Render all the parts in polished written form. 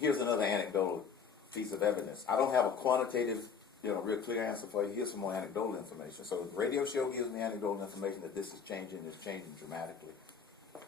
here's another anecdotal piece of evidence. I don't have a quantitative, real clear answer for you. Here's some more anecdotal information. So the radio show gives me anecdotal information that this is changing. It's changing dramatically.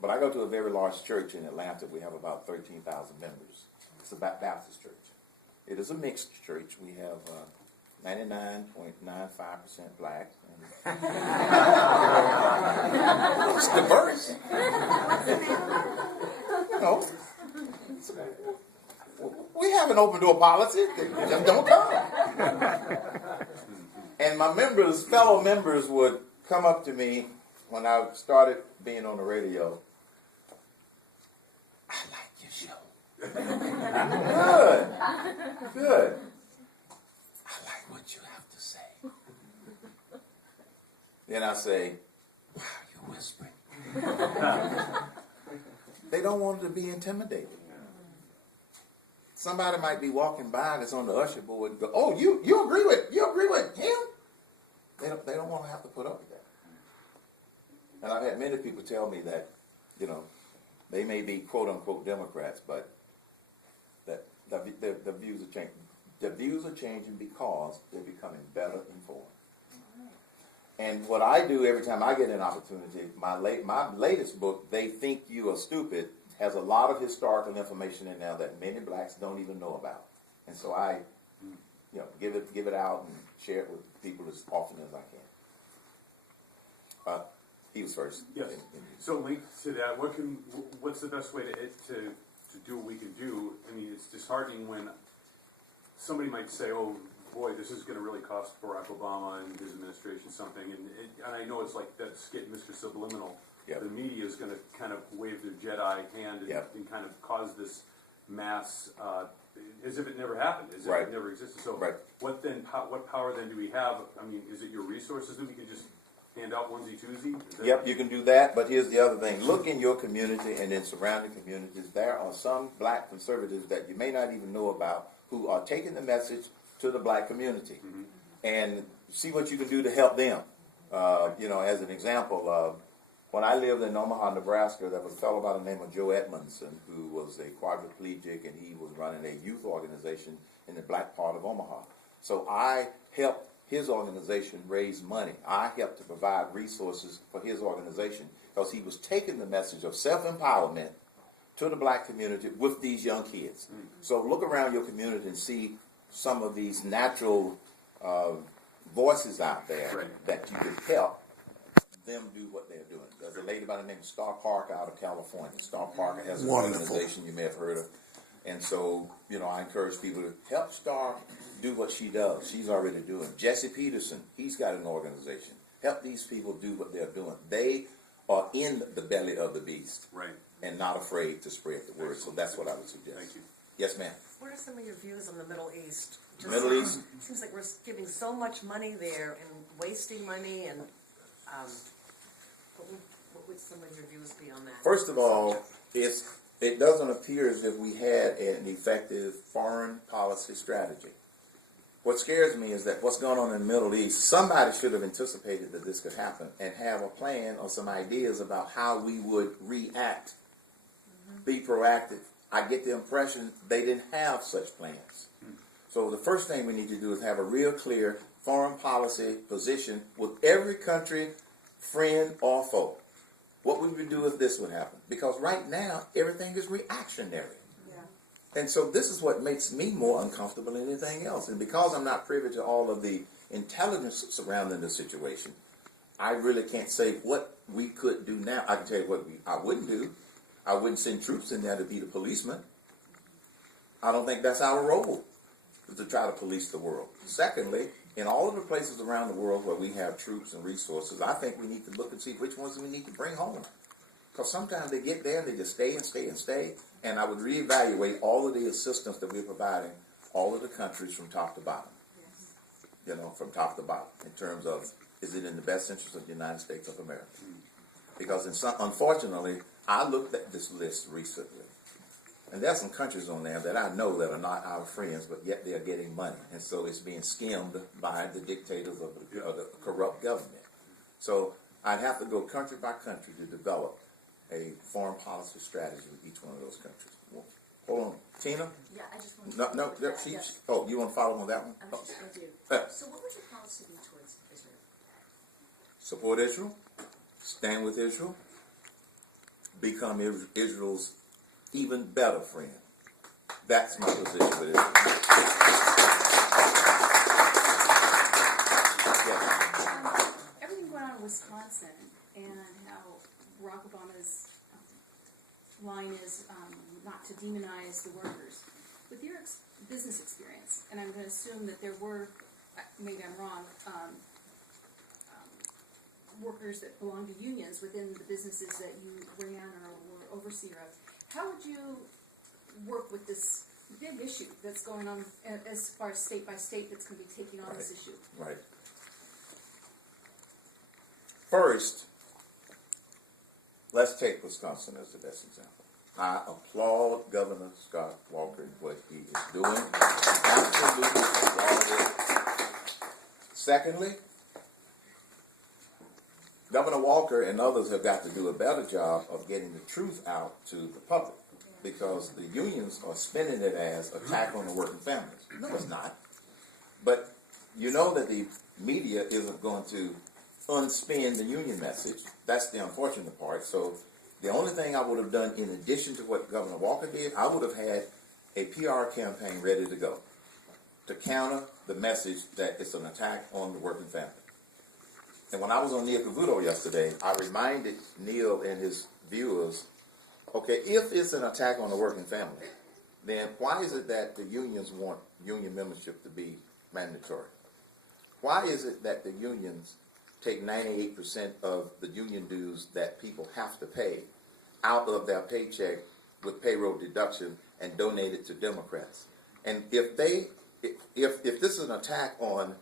But I go to a very large church in Atlanta. We have about 13,000 members. It's a Baptist church. It is a mixed church. We have 99.95% black. It's diverse. We have an open door policy. Just don't come. And my fellow members would come up to me when I started being on the radio. I like your show. Good. I like what you have to say. Then I say, wow, you're whispering. They don't want to be intimidated. Somebody might be walking by that's on the usher board and go, oh, you agree with him? They don't want to have to put up with that. And I've had many people tell me that, they may be quote unquote Democrats, but that the views are changing. The views are changing because they're becoming better informed. And what I do every time I get an opportunity, my latest book, They Think You Are Stupid, has a lot of historical information in there that many blacks don't even know about. And so I, give it out and share it with people as often as I can. He was first. Yes. So linked to that, what's the best way to do what we can do? I mean, it's disheartening when somebody might say, "Oh boy, this is going to really cost Barack Obama and his administration something," and I know it's like that's getting Mr. Subliminal. Yep. The media is going to kind of wave their Jedi hand and kind of cause this mass, as if it never happened, as if it never existed. So, what power then do we have? I mean, is it your resources that we can just hand out onesie-twosie? Yep, you can do that, but here's the other thing. Look in your community and in surrounding communities. There are some black conservatives that you may not even know about who are taking the message to the black community. Mm-hmm. And see what you can do to help them. As an example, when I lived in Omaha, Nebraska, there was a fellow by the name of Joe Edmondson who was a quadriplegic, and he was running a youth organization in the black part of Omaha. So I helped his organization raise money. I helped to provide resources for his organization because he was taking the message of self-empowerment to the black community with these young kids. Mm-hmm. So look around your community and see some of these natural voices out there that you can help them do what they're doing. There's a lady by the name of Star Parker out of California. Star Parker has an organization you may have heard of. And so, I encourage people to help Star do what she does. She's already doing. Jesse Peterson, he's got an organization. Help these people do what they're doing. They are in the belly of the beast. Right. And not afraid to spread the word. So that's what I would suggest. Thank you. Yes, ma'am. What are some of your views on the Middle East? Middle East? It seems like we're giving so much money there and wasting money, and what would some of your views be on that? First of all, it doesn't appear as if we had an effective foreign policy strategy. What scares me is that what's going on in the Middle East, somebody should have anticipated that this could happen and have a plan or some ideas about how we would react, be proactive. I get the impression they didn't have such plans. So the first thing we need to do is have a real clear foreign policy position with every country, friend or foe. What we would do if this would happen? Because right now, everything is reactionary. Yeah. And so this is what makes me more uncomfortable than anything else. And because I'm not privy to all of the intelligence surrounding the situation, I really can't say what we could do now. I can tell you what I wouldn't do. I wouldn't send troops in there to be the policeman. I don't think that's our role, to try to police the world. Secondly, in all of the places around the world where we have troops and resources, I think we need to look and see which ones we need to bring home. Because sometimes they get there and they just stay and stay and stay. And I would reevaluate all of the assistance that we're providing all of the countries from top to bottom. Yes. From top to bottom, in terms of, is it in the best interest of the United States of America? Because unfortunately, I looked at this list recently. And there are some countries on there that I know that are not our friends, but yet they are getting money. And so it's being skimmed by the dictators of the corrupt government. So I'd have to go country by country to develop a foreign policy strategy with each one of those countries. Hold on, Tina? Yeah, I just want to. No, no, there, oh, you want to follow on that one? I Oh. was just going to do. Uh. So what would your policy be towards Israel? Support Israel, stand with Israel, become Israel's even better friend. That's my position with Israel. Yes. Everything going on in Wisconsin and how Barack Obama's line is not to demonize the workers. With your business experience, and I'm going to assume that there were, maybe I'm wrong, workers that belong to unions within the businesses that you ran or were overseer of, how would you work with this big issue that's going on as far as state by state that's going to be taking on this issue? Right. First, let's take Wisconsin as the best example. I applaud Governor Scott Walker and what he is doing. Absolutely applaud it. Secondly, Governor Walker and others have got to do a better job of getting the truth out to the public, because the unions are spinning it as attack on the working families. No, it's not. But you know that the media isn't going to unspin the union message. That's the unfortunate part. So the only thing I would have done in addition to what Governor Walker did, I would have had a PR campaign ready to go to counter the message that it's an attack on the working family. And when I was on Neil Cavuto yesterday, I reminded Neil and his viewers, okay, if it's an attack on the working family, then why is it that the unions want union membership to be mandatory? Why is it that the unions take 98% of the union dues that people have to pay out of their paycheck with payroll deduction and donate it to Democrats? And if this is an attack on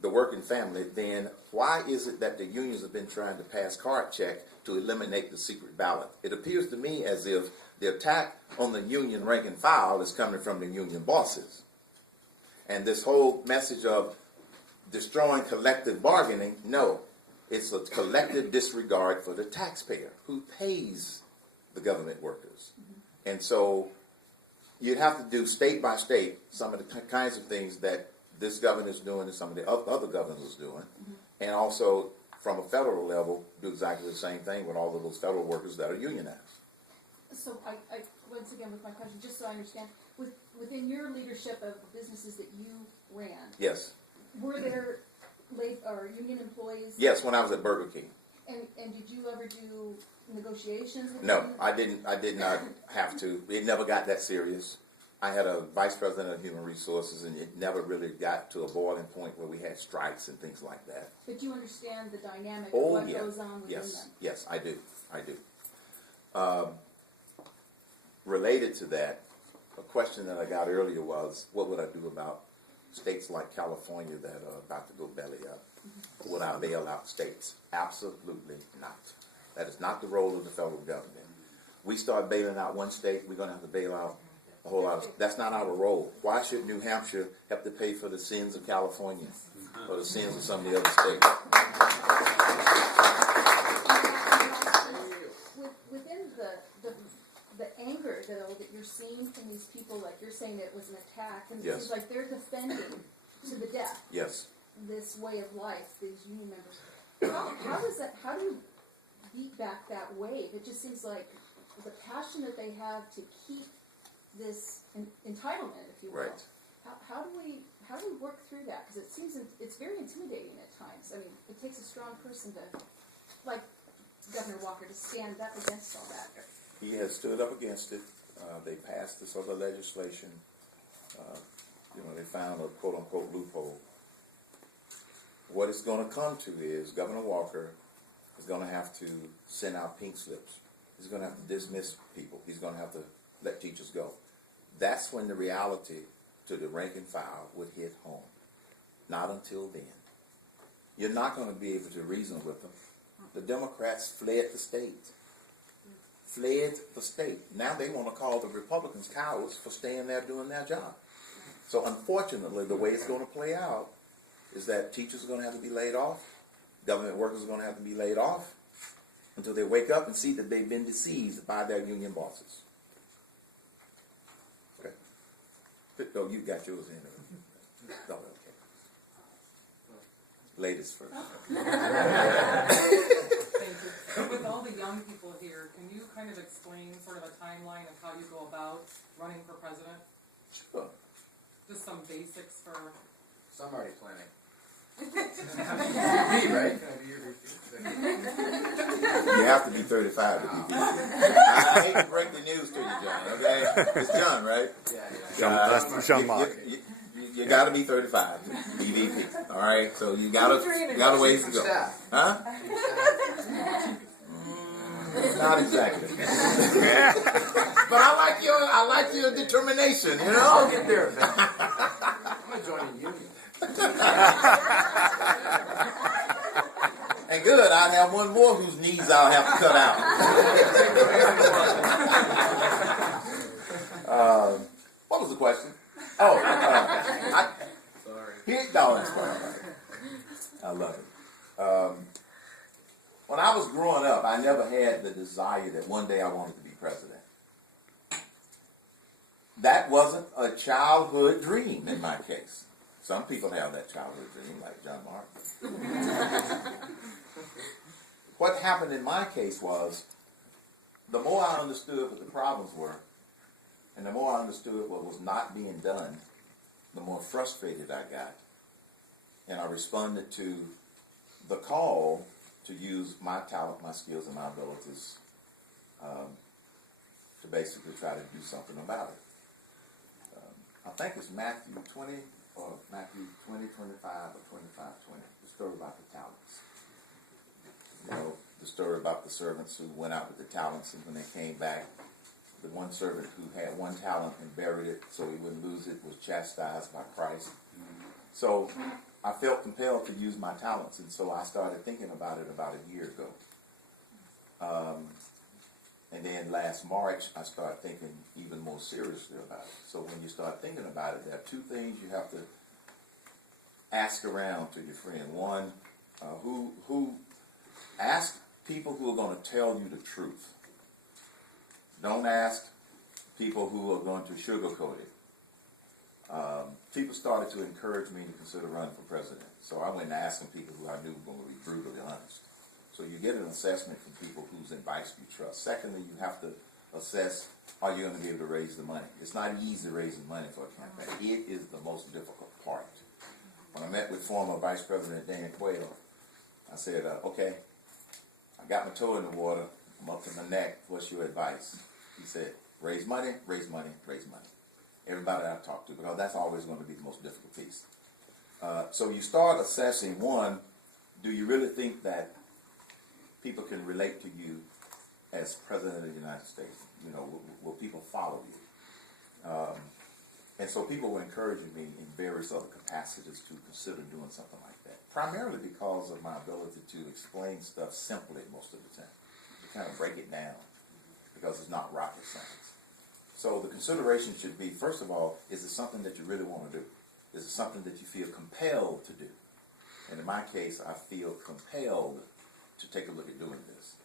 the working family, then why is it that the unions have been trying to pass card check to eliminate the secret ballot? It appears to me as if the attack on the union rank and file is coming from the union bosses. And this whole message of destroying collective bargaining, no, it's a collective disregard for the taxpayer who pays the government workers. And so you'd have to do state by state some of the kinds of things that this governor is doing and some of the other governors are doing, and also from a federal level do exactly the same thing with all of those federal workers that are unionized. So I once again with my question, just so I understand, within your leadership of the businesses that you ran, Yes. were there union employees? Yes, when I was at Burger King. And did you ever do negotiations with No, them? I did not have to. It never got that serious. I had a vice president of human resources, and it never really got to a boiling point where we had strikes and things like that. But you understand the dynamic of Oh, what yeah. goes on within them? Yes, I do. Related to that, a question that I got earlier was, what would I do about states like California that are about to go belly up? Would I bail out states? Absolutely not. That is not the role of the federal government. We start bailing out one state, we're going to have to bail out a whole lot of. That's not our role. Why should New Hampshire have to pay for the sins of California or the sins of some of the other states? Within the anger that you're seeing from these people, like you're saying it was an attack, and Yes. it seems like they're defending to the death Yes. this way of life, these union members. How do you beat back that wave? It just seems like the passion that they have to keep this entitlement, if you will. Right. How do we work through that? Because it seems it's very intimidating at times. I mean, it takes a strong person to, like Governor Walker, to stand up against all that. He has stood up against it. They passed this other legislation. They found a quote-unquote loophole. What it's going to come to is Governor Walker is going to have to send out pink slips. He's going to have to dismiss people. He's going to have to let teachers go. That's when the reality to the rank and file would hit home. Not until then. You're not going to be able to reason with them. The Democrats fled the state. Now they want to call the Republicans cowards for staying there doing their job. So unfortunately, the way it's going to play out is that teachers are going to have to be laid off. Government workers are going to have to be laid off until they wake up and see that they've been deceived by their union bosses. Oh, you got yours in. Oh, okay. Ladies first. Thank you. With all the young people here, can you kind of explain sort of a timeline of how you go about running for president? Sure. Just some basics for. So I'm already planning. VP, right? Can I be your VP? You have to be 35 to be VP. I hate to break the news to you, John, okay? It's John, right? Yeah. That's John Mark. You gotta be 35 to be VP, all right? So you gotta ways to go. Huh? Not exactly. But I like your determination, you know? I'll get there. I'm gonna join a union. And good, I'd have one more whose knees I'll have to cut out. What was the question? Oh, Sorry. that's fine. I love it. When I was growing up, I never had the desire that one day I wanted to be president. That wasn't a childhood dream in my case. Some people have that childhood dream, like John Mark. What happened in my case was, the more I understood what the problems were, and the more I understood what was not being done, the more frustrated I got. And I responded to the call to use my talent, my skills, and my abilities to basically try to do something about it. I think it's Matthew 20, or Matthew 20, 25, or 25, 20. The story about the talents. You know, the story about the servants who went out with the talents, and when they came back, the one servant who had one talent and buried it so he wouldn't lose it was chastised by Christ. So I felt compelled to use my talents, and so I started thinking about it about a year ago. And then last March, I started thinking even more seriously about it. So when you start thinking about it, there are two things you have to ask around to your friend. One, who ask people who are going to tell you the truth. Don't ask people who are going to sugarcoat it. People started to encourage me to consider running for president. So I went asking people who I knew were going to be brutally honest. So you get an assessment from people whose advice you trust. Secondly, you have to assess, are you going to be able to raise the money? It's not easy raising money for a campaign. It is the most difficult part. When I met with former Vice President Dan Quayle, I said, okay, I got my toe in the water, I'm up to my neck, what's your advice? He said, raise money, raise money, raise money. Everybody I talk to, because that's always going to be the most difficult piece. So you start assessing, one, do you really think that people can relate to you as President of the United States? You know, will people follow you? And so people were encouraging me in various other capacities to consider doing something like that, primarily because of my ability to explain stuff simply most of the time, to kind of break it down, because it's not rocket science. So the consideration should be, first of all, is it something that you really want to do? Is it something that you feel compelled to do? And in my case, I feel compelled to take a look at doing this.